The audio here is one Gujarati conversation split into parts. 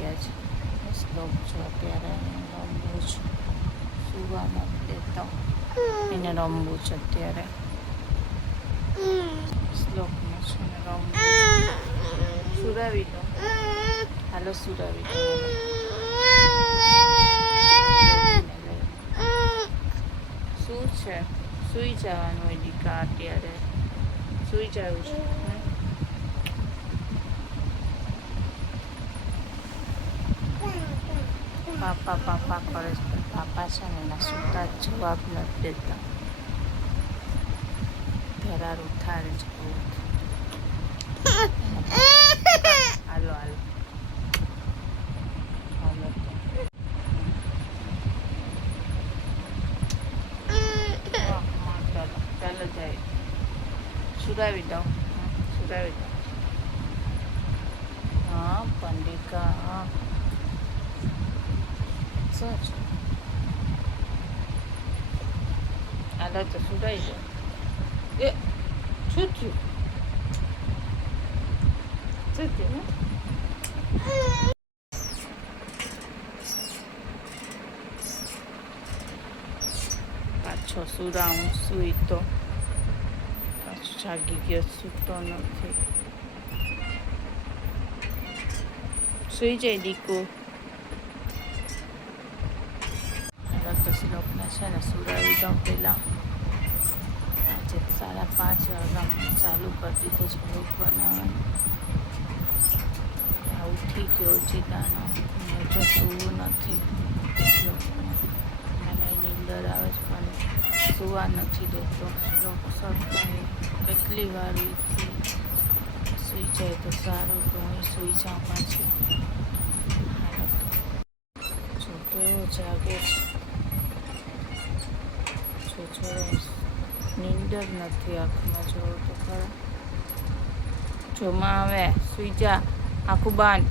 શ્લોક છે અત્યારે રમવું છે સુવા નથી દેતો એને રમવું છે અત્યારે શ્લોકમાં છે ને રમવું છે. સુરાવી દો હાલો સુરાવી દો શું છે સુઈ જવાનું હોય દીકા અત્યારે સુઈ જવું છે પાપા પાપા કરે છે. પણ પાપા છે ને એના સુતા જવાબ નથી દેતા. ધરાર ઉઠાડે છે હાલો હાલો. ચાલો જાય. સુરાવી દઉં. સુરાવી દઉં. હા, પંડિકા, હા. છે? હાલો તો સુરાઈ જાય એ શું થયું શું થયું? પાછો સુરાઉં સુઈ તો. પાછો જાગી ગયો સૂતો નથી. સુઈ જાય દીકુ. રક્ત છે ને સુરાવી દઉં પહેલાં આજે સાડા પાંચ વાગ્યા ચાલુ કરી દીધો છે બ્લોગ બનાવવાનું ઉઠી ગયો ચિતાનો. જો સૂવું નથી. મને નીંદર આવે છે પણ સુવા નથી દેતો. શ્લોક સત્તાએ કેટલી વાર સુઈ જાય તો સારું, તો હું સુઈ જાઉં પાછી. હાલો. તો. જો કેવો જાગે છે જો જો નીંદર નથી આંખમાં જોવો તો ખરા. જોમાં આવે, સુઈ જા, આખું બાંધ.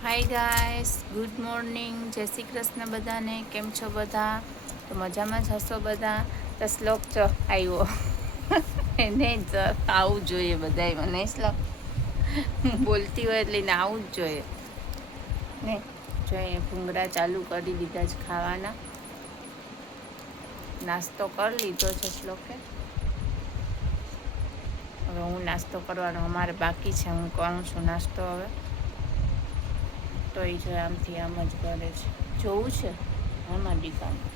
હાય ગાઈસ ગુડ મોર્નિંગ જય શ્રી કૃષ્ણ બધાને. કેમ છો બધા? તો મજામાં જ હશો બધા? તો શ્લોક ચો આવ્યો એને જ આવું જોઈએ બધાય, મને શ્લોક. બોલતી હોય એટલે એને આવું જ જોઈએ. ને જોઈએ ભૂંગળા ચાલુ કરી દીધા જ ખાવાના. નાસ્તો કરી લીધો છે શ્લોકે. હવે હું નાસ્તો કરવાનો અમારે બાકી છે, હું કરું છું નાસ્તો હવે. તો એ જો આમથી આમ જ કરે છે. જોવું છે? આમાં દીકામાં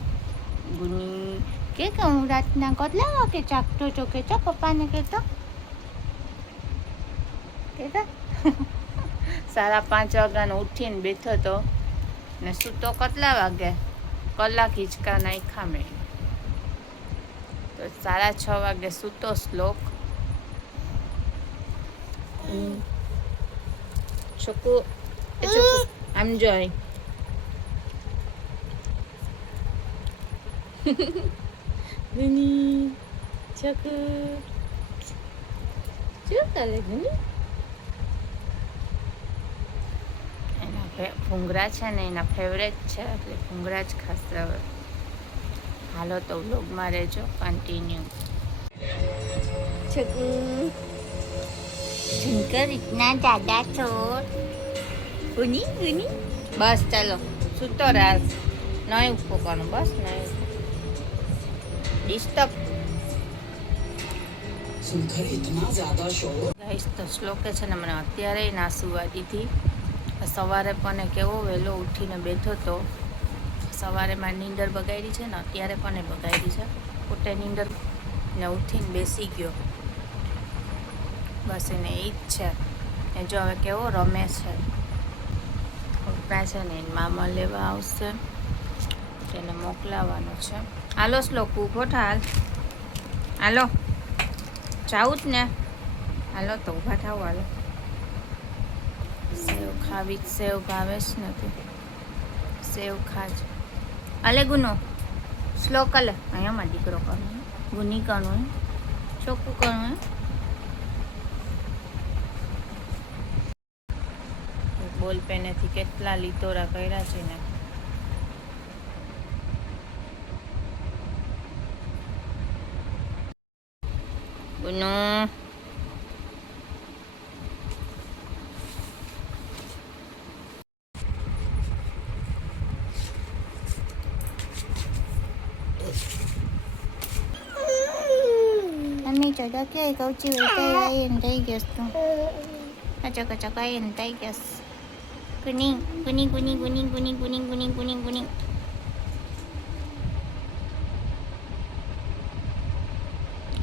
ગુની, કે હું રાતના કેટલા વાગે જાગતો છો કે છો પપ્પાને કહેતો? કહેતા? સાડા પાંચ વાગ્યાનો ઉઠીને બેઠો તો ને સૂતો કેટલા વાગે? કલાક હિંચકા નાખ્યા મેં. તો સાડા છ વાગે સૂતો શ્લોક. છોકુ આમ જો અહીં. છોકુ શું કરે ફે- ભૂંગળા છે ને, એના ફેવરેટ છે, એટલે ભૂંગરા જ ખાસ હાલો તો વ્લોગમાં રહેજો કન્ટિન્યુ બસ ચાલો સૂતો રાસ. નહીં ઊભો ઉફોકાનું બસ નહીં ડિસ્ટર્બ શ્લોકે છે. ને મને અત્યારે ના સુવા દીધી. સવારે પણ કેવો વહેલો ઉઠીને બેઠો તો સવારે મારી નીંદર બગાડી છે ને, અત્યારે પણ એ બગાડી છે. પોતે નીંદર ને ઉઠીને બેસી ગયો. બસ એને એ જ છે. એ જો હવે કેવો રમે છે. પપ્પા છે ને, એની મામા લેવા આવશે. તેને મોકલાવાનો છે. હાલો શ્લોક ઊભો થા હાલ. હાલો. જાઉં જ ને. હાલો તો ઊભા થાવ, હાલો. સેવ ખાવી જ, સેવ ભાવે જ નથી. સેવ ખાજ. અલે ગુનો. સ્લો કલ અહીંયા માં દીકરો કરવાનો ગુની કરવાનું ચોખ્ખું કરવાનું બોલ પેનેથી કેટલા લીતોરા કર્યા છે ને. ગુનો. 남이 저렇게 거지 외자야인데 이겼어 가자 가자 가야인데 이겼어 군인 군인 군인 군인 군인 군인 군인 군인 군인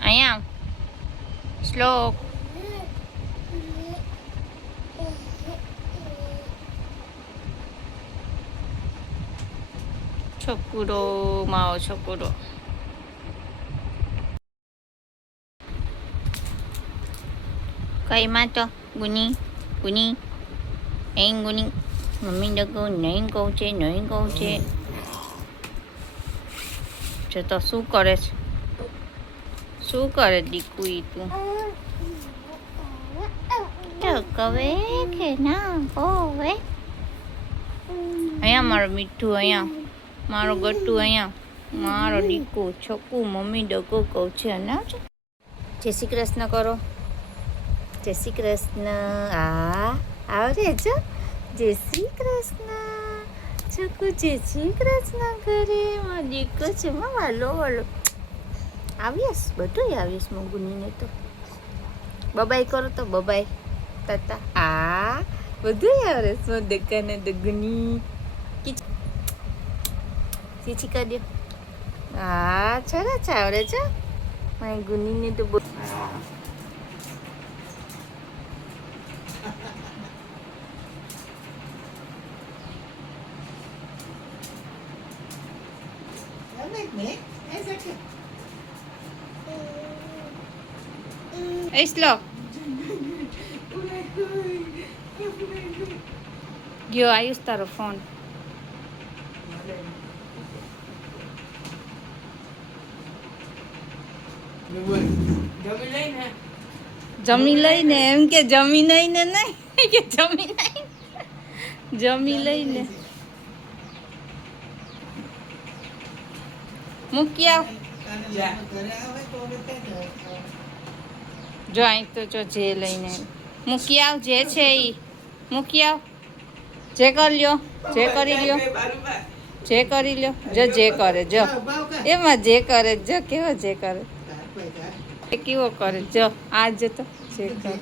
아양 슬록 છોકરો, માવો છોકરો. કઈ માં તો? ગુની ગુની. નહીં ગુની. મમ્મી ડગો નહીં કહું છે, નહીં કહું છે. જો તો શું કરે છે? શું કરે દીકુ ઈ તો? કવે કે ના હોવે. અહીંયા મારું મીઠું અહીંયા. મારો ગટ્ટુ અહીંયા, મારો દીકુ છોકુ, મમ્મી ડગો કહું છે, અને આવજો. જય શ્રી કૃષ્ણ કરો. જય શ્રી કૃષ્ણ. આ આવરે છો જય શ્રી કૃષ્ણ. છોકુ, જય શ્રી કૃષ્ણ કરે મારો દીકો છે. વાલો વાલો આવીશ? બધું આવીશ મગુનીને તો. બબાઈ કરો તો બબાઈ. તાતા. આ બધું આવે દકાને દગની. કિચ ચીચી આ ચરા ચાવડે છે મારી ગુનીને તો બહુ Hey, slow. Yo, I used to phone. જમી લઈને? એમ કે જમી લઈને નહીં કે જમી લઈને જમી લઈને. મૂકી આવ. જો. અહીં તો જો જે લઈને. મૂકી આવ જે છે એ મૂકી આવ. જે કરી લ્યો જે કરી લ્યો. જે કરી લ્યો. જો જે કરે જો. એમાં જે કરે જો કેવો જે કરે. એ કેવો કરે. જો આજ તો કરે.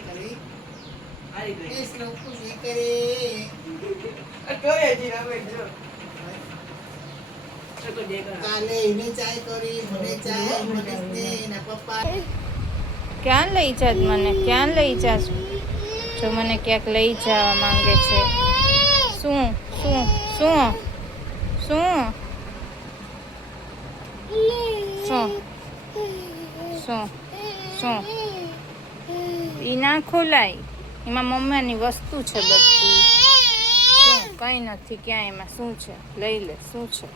પપ્પા ક્યાં લઈ જાત મને? ક્યાં લઈ જાશ? જો મને ક્યાંક લઈ જવા માંગે છે. શું? શું? શું? શું? શું? શું શું એ ના ખોલાય. એમાં મમ્મીની વસ્તુ છે બધી. શું? કંઈ નથી. ક્યાં એમાં? શું છે? લઈ લે. શું છે?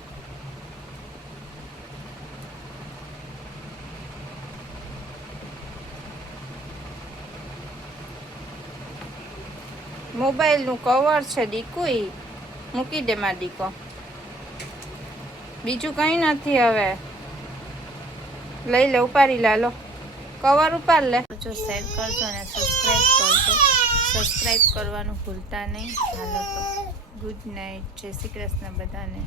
મોબાઈલનું કવર છે દીકુ મૂકી દે માં દીકો. બીજું કંઈ નથી હવે. લઈ લે, ઉપાડી લાલો કવર ઉપાડ લે. જો શેર કરજો અને સબસ્ક્રાઈબ કરજો. સબસ્ક્રાઈબ કરવાનું ભૂલતા નહીં. હાલો તો. ગુડ નાઇટ જય શ્રી કૃષ્ણ બધાને.